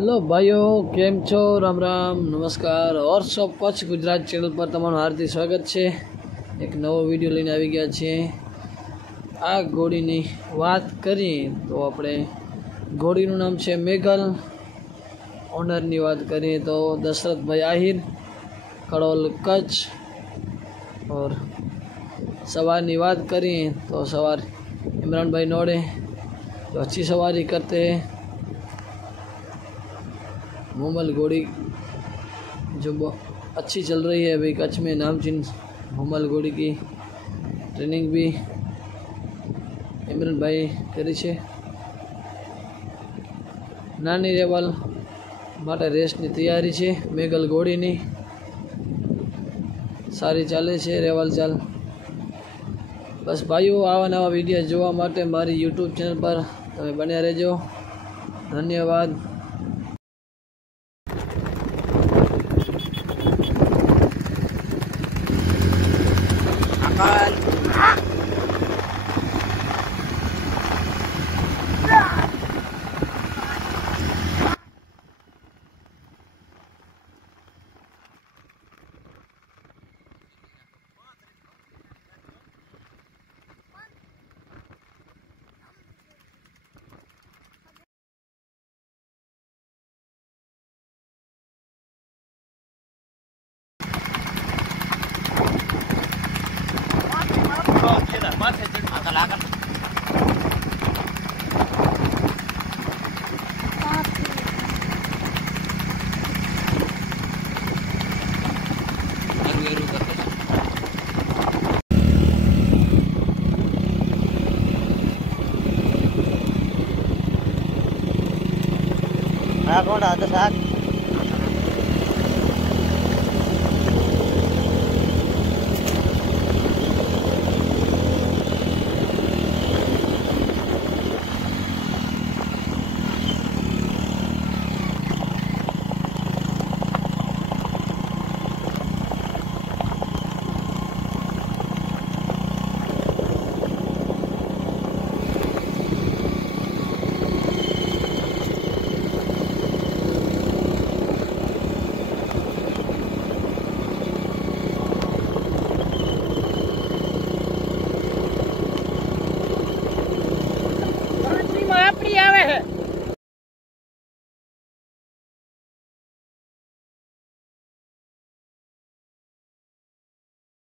Hello भाइयों, केम छो? राम राम, नमस्कार और सब कच्छ गुजरात चैनल पर तमाરું हार्दिक स्वागत है। एक नવો विडियो लईने આવી ગયા છીએ। આ ઘોડીની વાત કરીએ તો આપણે ઘોડીનું નામ છે મેઘલ। ઓનરની વાત કરીએ તો दशरथ भाई आहिर, कड़ोल कच्छ। और सवारनी बात करें तो सवार इमरान भाई नोड़े जो अच्छी सवारी करते हैं। मोमल घोड़ी जो अच्छी चल रही है अभी कच्छ में, नामचीन मोमल घोड़ी की ट्रेनिंग भी इमरान भाई करी है। नानी रेवल माटे रेसनी तैयारी है। मेघल घोड़ीनी सारी चाले छे रेवल चाल। बस भाईओ आवा नवा विडियो जोवा माटे मारी यूट्यूब चैनल पर तमे बन्या रहेजो। धन्यवाद। कौन आता साग